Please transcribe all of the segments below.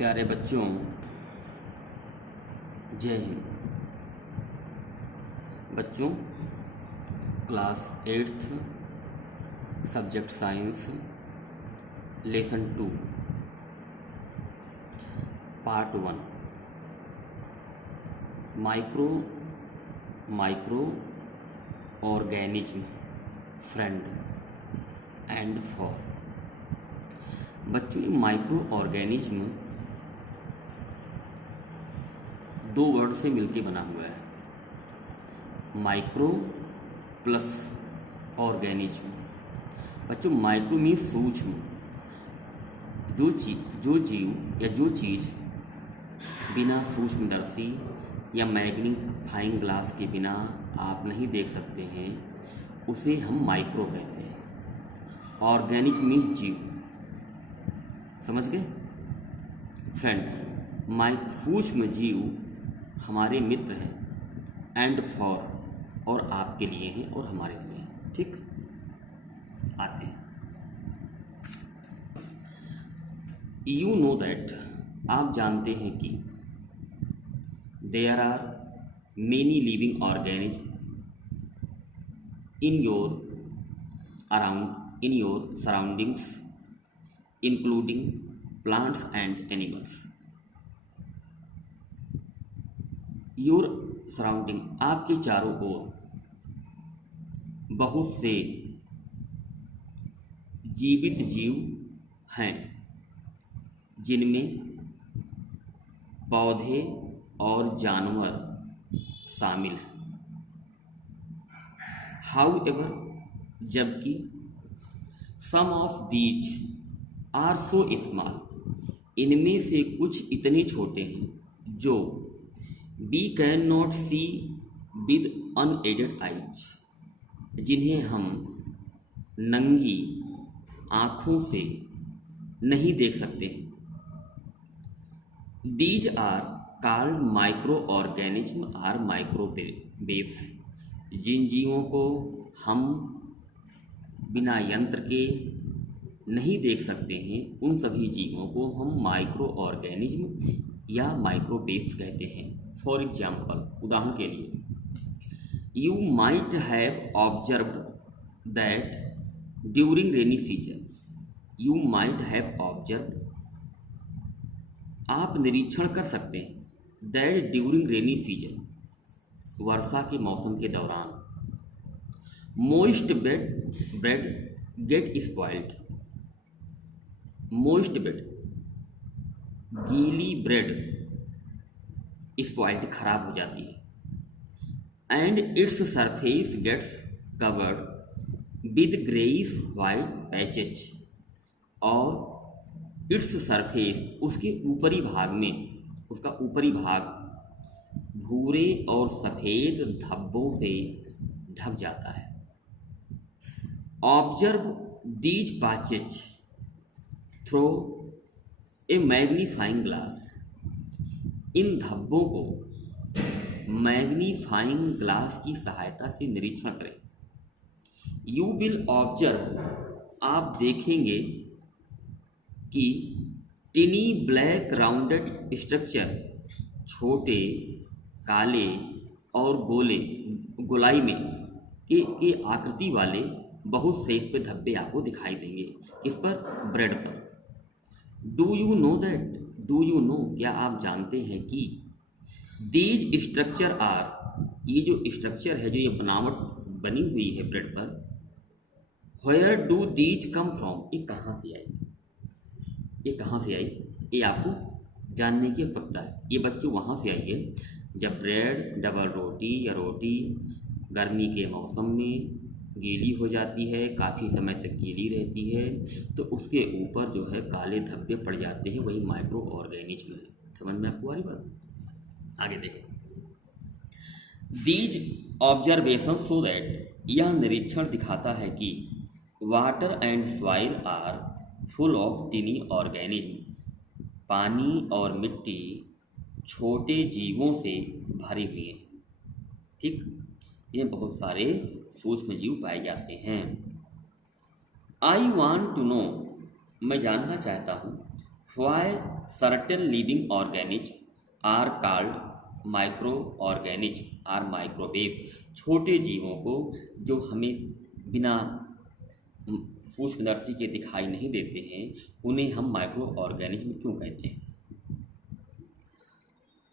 प्यारे बच्चों, जय हिंद। बच्चों, class 8th subject science lesson 2 part 1 micro organism friend and for. बच्चों, माइक्रो ऑर्गेनिज्म दो वर्ड से मिलके बना हुआ है, माइक्रो प्लस ऑर्गेनिज्म। बच्चों, माइक्रो मीन सूक्ष्म। जो जीव या जो चीज़ बिना सूक्ष्मदर्शी या मैग्नीफाइंग ग्लास के बिना आप नहीं देख सकते हैं, उसे हम माइक्रो कहते हैं। ऑर्गेनिक मीन्स जीव, समझ गए फ्रेंड। सूक्ष्म जीव हमारे मित्र हैं, एंड फॉर और आपके लिए हैं और हमारे लिए हैं। ठीक, आते हैं। यू नो दैट, आप जानते हैं कि there are many living organism in your surroundings including plants and animals. Your surrounding, आपके चारों ओर बहुत से जीवित जीव हैं, जिनमें पौधे और जानवर शामिल हैं। हाउएवर, जबकि some of these are so small, इनमें से कुछ इतने छोटे हैं जो we can not see with unaided eyes, जिन्हें हम नंगी आँखों से नहीं देख सकते हैं। These are called microorganism or microwaves. जिन जीवों को हम बिना यंत्र के नहीं देख सकते हैं, उन सभी जीवों को हम माइक्रो ऑर्गेनिज्म या माइक्रोवेव्स कहते हैं। फॉर एग्जाम्पल, उदाहरण के लिए, you might have observed that during rainy season. You might have observed, आप निरीक्षण कर सकते हैं, दैट ड्यूरिंग रेनी सीजन, वर्षा के मौसम के दौरान, moist bread get spoiled. Moist bread, गीली ब्रेड स्पॉइल्ड, खराब हो जाती है। And its surface gets covered with greyish white patches, और इट्स सरफेस, उसके ऊपरी भाग में, उसका ऊपरी भाग भूरे और सफ़ेद धब्बों से ढक जाता है। Observe these patches through a magnifying glass. इन धब्बों को मैग्नीफाइंग ग्लास की सहायता से निरीक्षण करें। यू विल ऑब्जर्व, आप देखेंगे कि टिनी ब्लैक राउंडेड स्ट्रक्चर, छोटे काले और गोलाई में के आकृति वाले बहुत से इस पे धब्बे आपको दिखाई देंगे। किस पर? ब्रेड पर। Do you know that, do you know, क्या आप जानते हैं कि दीज स्ट्रक्चर आर, ये जो स्ट्रक्चर है, जो ये बनावट बनी हुई है ब्रेड पर, where do these come from, ये कहाँ से आई, ये कहाँ से आई, ये आपको जानने की आवश्यकता है। ये बच्चों वहाँ से आई है जब ब्रेड, डबल रोटी या रोटी गर्मी के मौसम में गीली हो जाती है, काफ़ी समय तक गीली रहती है, तो उसके ऊपर जो है काले धब्बे पड़ जाते हैं, वही माइक्रो ऑर्गेनिज्म है। समझ में आपको आ रही बात? आगे देखें। दीज ऑब्जर्वेशन सो दैट, यह निरीक्षण दिखाता है कि water and soil are full of tiny organism, पानी और मिट्टी छोटे जीवों से भरी हुई है। ठीक, ये बहुत सारे सूक्ष्म जीव पाए जाते हैं। आई वांट टू नो, मैं जानना चाहता हूँ, why certain living organism are called microorganism or microwave. छोटे जीवों को जो हमें बिना सूक्ष्मदर्शी के दिखाई नहीं देते हैं उन्हें हम माइक्रो ऑर्गेनिज्म क्यों कहते हैं?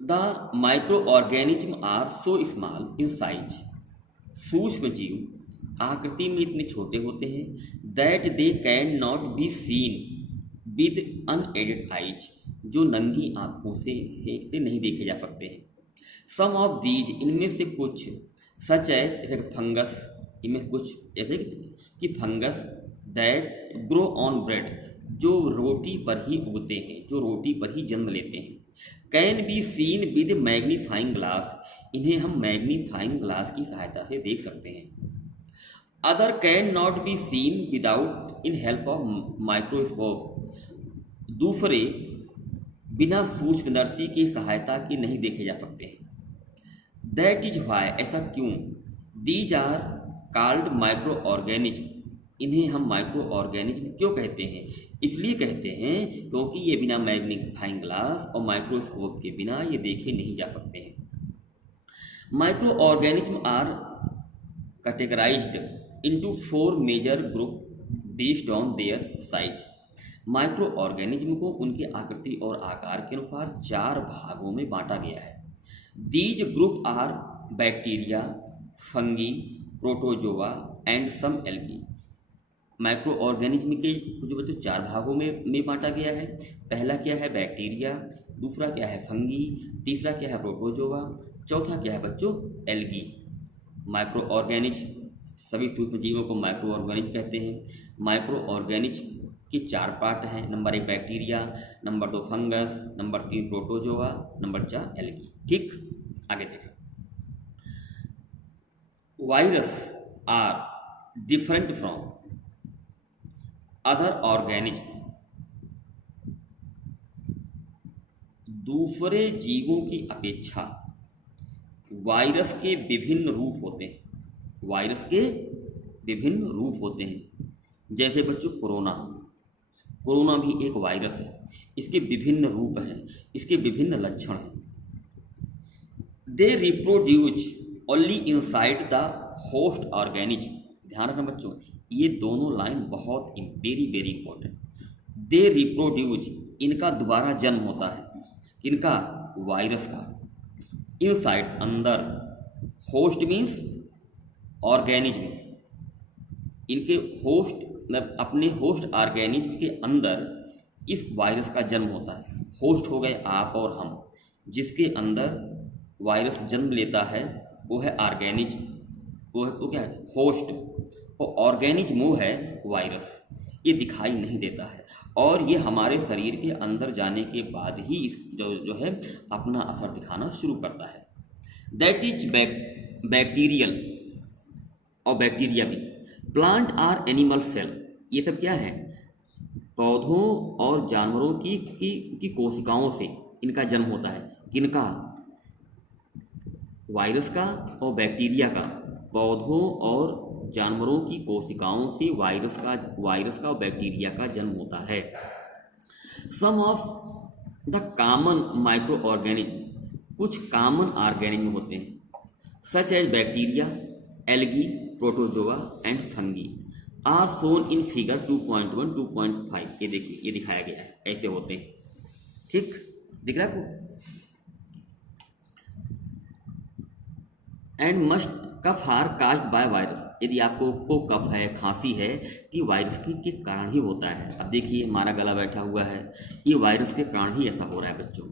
The microorganism are so small in size. सूक्ष्म जीव आकृति में इतने छोटे होते हैं that they can not be seen with unaided eyes, जो नंगी आँखों से नहीं देखे जा सकते हैं। सम ऑफ दीज, इनमें से कुछ, सच एज फंगस, इनमें कुछ ऐसे कि fungus that grow on bread, जो रोटी पर ही उगते हैं, जो रोटी पर ही जन्म लेते हैं। Can be seen with magnifying glass, इन्हें हम मैग्नीफाइंग ग्लास की सहायता से देख सकते हैं। Other can not be scene without in help of microscope, दूसरे बिना सूक्ष्मदर्शी की सहायता के नहीं देखे जा सकते हैं। दैट इज वाई, ऐसा क्यों? These are called microorganism, इन्हें हम माइक्रो ऑर्गेनिज्म क्यों कहते हैं? इसलिए कहते हैं क्योंकि ये बिना मैग्नीफाइंग ग्लास और माइक्रोस्कोप के बिना ये देखे नहीं जा सकते हैं। Microorganism are categorised into 4 major group based on their size. Microorganism को उनके आकृति और आकार के अनुसार 4 भागों में बांटा गया है। These group are bacteria, fungi, protozoa and some algae. Microorganism के जो बच्चों 4 भागों में बांटा गया है। पहला क्या है? बैक्टीरिया, दूसरा क्या है? फंगी, तीसरा क्या है? प्रोटोजोआ, चौथा क्या है बच्चों? एल्गी। माइक्रो ऑर्गेनिज्म, सभी सूक्ष्म जीवों को माइक्रो ऑर्गेनिज्म कहते हैं। माइक्रो ऑर्गेनिज्म के 4 पार्ट हैं। Number 1 bacteria, number 2 fungus, number 3 protozoa, number 4 algae. ठीक, आगे देखें। Virus are different from other organism, दूसरे जीवों की अपेक्षा वायरस के विभिन्न रूप होते हैं। वायरस के विभिन्न रूप होते हैं। जैसे बच्चों कोरोना भी एक वायरस है। इसके विभिन्न रूप हैं, इसके विभिन्न लक्षण हैं। They reproduce only inside the host organism. ध्यान रखना बच्चों, ये दोनों लाइन बहुत very very important. They reproduce, इनका दोबारा जन्म होता है। किनका? वायरस का। इनसाइड, अंदर। होस्ट मीन्स ऑर्गेनिज्म, इनके होस्ट मतलब अपने होस्ट ऑर्गेनिज्म के अंदर इस वायरस का जन्म होता है। होस्ट हो गए आप और हम। जिसके अंदर वायरस जन्म लेता है वो है ऑर्गेनिज्म, वो क्या है? होस्ट। और ऑर्गेनिज्म वो है वायरस। ये दिखाई नहीं देता है और ये हमारे शरीर के अंदर जाने के बाद ही इस जो है अपना असर दिखाना शुरू करता है। दैट इज बैक्टीरियल, और बैक्टीरिया भी। प्लांट आर एनिमल सेल, ये सब क्या है? पौधों और जानवरों की कोशिकाओं से इनका जन्म होता है। किनका? वायरस का और बैक्टीरिया का। पौधों और जानवरों की कोशिकाओं से वायरस का और बैक्टीरिया का जन्म होता है। Some of the common microorganism, कुछ कॉमन ऑर्गेनिज्म होते हैं। Such as bacteria, algae, protozoa and fungi are shown in figure 2.1, 2.5। ये देखिए, ये दिखाया गया है, ऐसे होते हैं। ठीक, दिख रहा है आपको? And must cough are caused by virus. यदि आपको कफ है, खांसी है, तो ये वायरस के कारण ही होता है। अब देखिए, हमारा गला बैठा हुआ है, ये वायरस के कारण ही ऐसा हो रहा है बच्चों।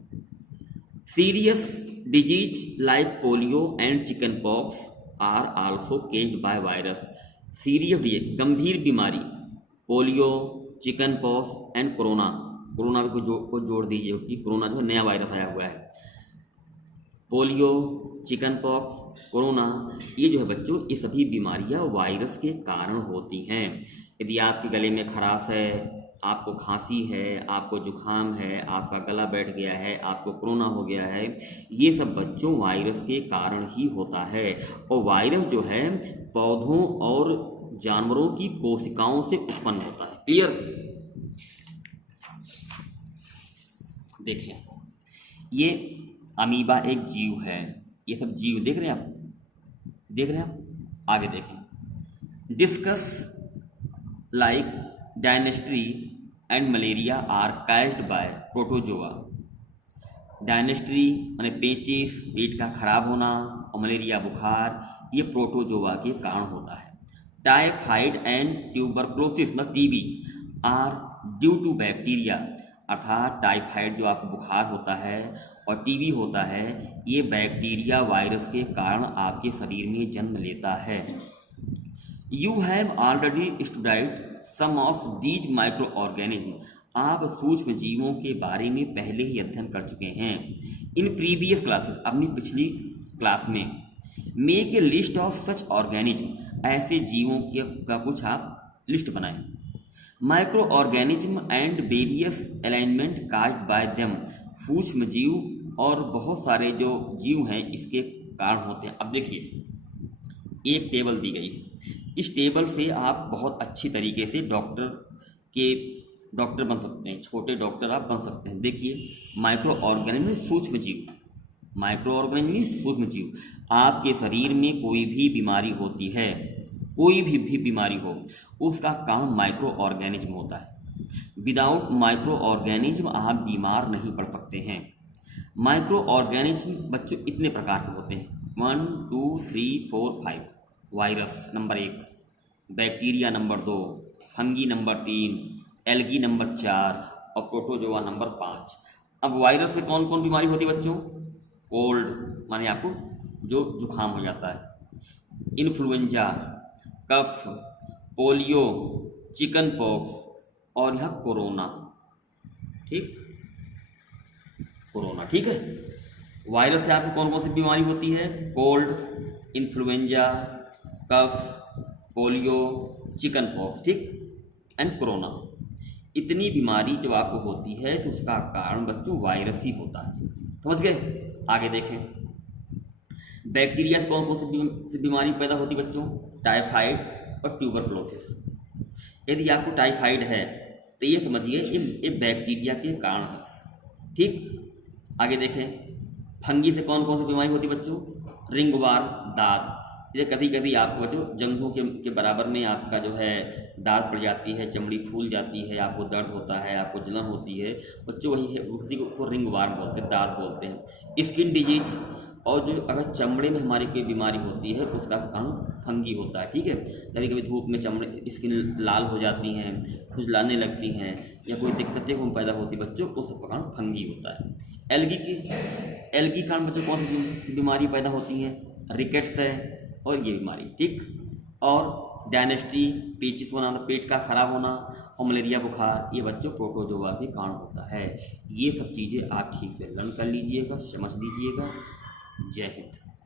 Serious disease like polio and chickenpox are also caused by virus. Serious disease, गंभीर बीमारी, polio, chickenpox and corona को जोड़ दीजिए क्योंकि कोरोना जो है नया वायरस आया हुआ है। पोलियो, चिकन पॉक्स, कोरोना, ये जो है बच्चों, ये सभी बीमारियां वायरस के कारण होती हैं। यदि आपके गले में खराश है, आपको खांसी है, आपको जुखाम है, आपका गला बैठ गया है, आपको कोरोना हो गया है, ये सब बच्चों वायरस के कारण ही होता है। और वायरस जो है पौधों और जानवरों की कोशिकाओं से उत्पन्न होता है। क्लियर? देखें, ये अमीबा एक जीव है, ये सब जीव देख रहे हैं आप, देख रहे हैं आप। आगे देखें, diseases like dysentery and malaria are caused by protozoa. Dysentery माने पेचिस, पेट का खराब होना, और मलेरिया बुखार, ये प्रोटोजोआ के कारण होता है। टाइफाइड एंड ट्यूबरक्लोसिस न TB are due to bacteria, अर्थात टाइफाइड जो आपको बुखार होता है और टीबी होता है, ये बैक्टीरिया वायरस के कारण आपके शरीर में जन्म लेता है। You have already studied some of these microorganism, आप सूक्ष्म जीवों के बारे में पहले ही अध्ययन कर चुके हैं इन प्रीवियस क्लासेस, अपनी पिछली क्लास में। Make a list of such organism, ऐसे जीवों का कुछ आप लिस्ट बनाएं। Micro organism and various alignment caused by them, सूक्ष्म जीव और बहुत सारे जो जीव हैं इसके कारण होते हैं। अब देखिए, एक टेबल दी गई है, इस टेबल से आप बहुत अच्छी तरीके से डॉक्टर बन सकते हैं, छोटे डॉक्टर आप बन सकते हैं। देखिए, माइक्रो ऑर्गेनिज्म सूक्ष्म जीव, माइक्रो ऑर्गेनिज्म सूक्ष्म जीव, आपके शरीर में कोई भी बीमारी होती है, कोई भी बीमारी हो, उसका काम माइक्रो ऑर्गेनिज्म होता है। विदाउट माइक्रो ऑर्गेनिज्म आप बीमार नहीं पड़ सकते हैं। माइक्रो ऑर्गेनिज्म बच्चों इतने प्रकार के होते हैं, 1 2 3 4 5। Virus number 1, bacteria number 2, fungi number 3, algae number 4 और प्रोटोजोआ नंबर 5। अब वायरस से कौन कौन बीमारी होती है बच्चों? कोल्ड माने आपको जो जुकाम हो जाता है, इन्फ्लुएंजा, कफ, पोलियो, चिकन पॉक्स और यह कोरोना। ठीक, कोरोना, ठीक है। वायरस से आपको कौन कौन सी बीमारी होती है? कोल्ड, इन्फ्लुएंजा, कफ, पोलियो, चिकन पॉक्स, ठीक, एंड कोरोना। इतनी बीमारी जब आपको होती है तो उसका कारण बच्चों वायरस ही होता है, समझ गए। आगे देखें, बैक्टीरिया से कौन कौन सी बीमारी पैदा होती है बच्चों? टाइफाइड और ट्यूबरक्लोसिस। यदि आपको टाइफाइड है तो ये समझिए ये बैक्टीरिया के कारण है, ठीक। आगे देखें, फंगी से कौन कौन सी बीमारी होती है बच्चों? रिंगवार्म, दाद। ये कभी कभी आपको बच्चों जंघों के बराबर में आपका जो है दाद पड़ जाती है, चमड़ी फूल जाती है, आपको दर्द होता है, आपको जलन होती है बच्चों, वही है, उसी को रिंगवार्म बोलते हैं, दाद बोलते हैं। स्किन डिजीज, और जो अगर चमड़े में हमारी कोई बीमारी होती है उसका कारण फंगी होता है, ठीक है। कभी कभी धूप में चमड़े स्किन लाल हो जाती हैं, खुजलाने लगती हैं, या कोई दिक्कतें को पैदा होती बच्चों, उसका कारण फंगी होता है। एल्गी कारण बच्चों कौन सी बीमारी पैदा होती हैं? रिकेट्स है और ये बीमारी, ठीक। और डायनेस्ट्री, पेचिस होना, पेट का खराब होना, और मलेरिया बुखार, ये बच्चों प्रोटोजोआ के कारण होता है। ये सब चीज़ें आप ठीक से लर्न कर लीजिएगा, समझ लीजिएगा। जय हिंद।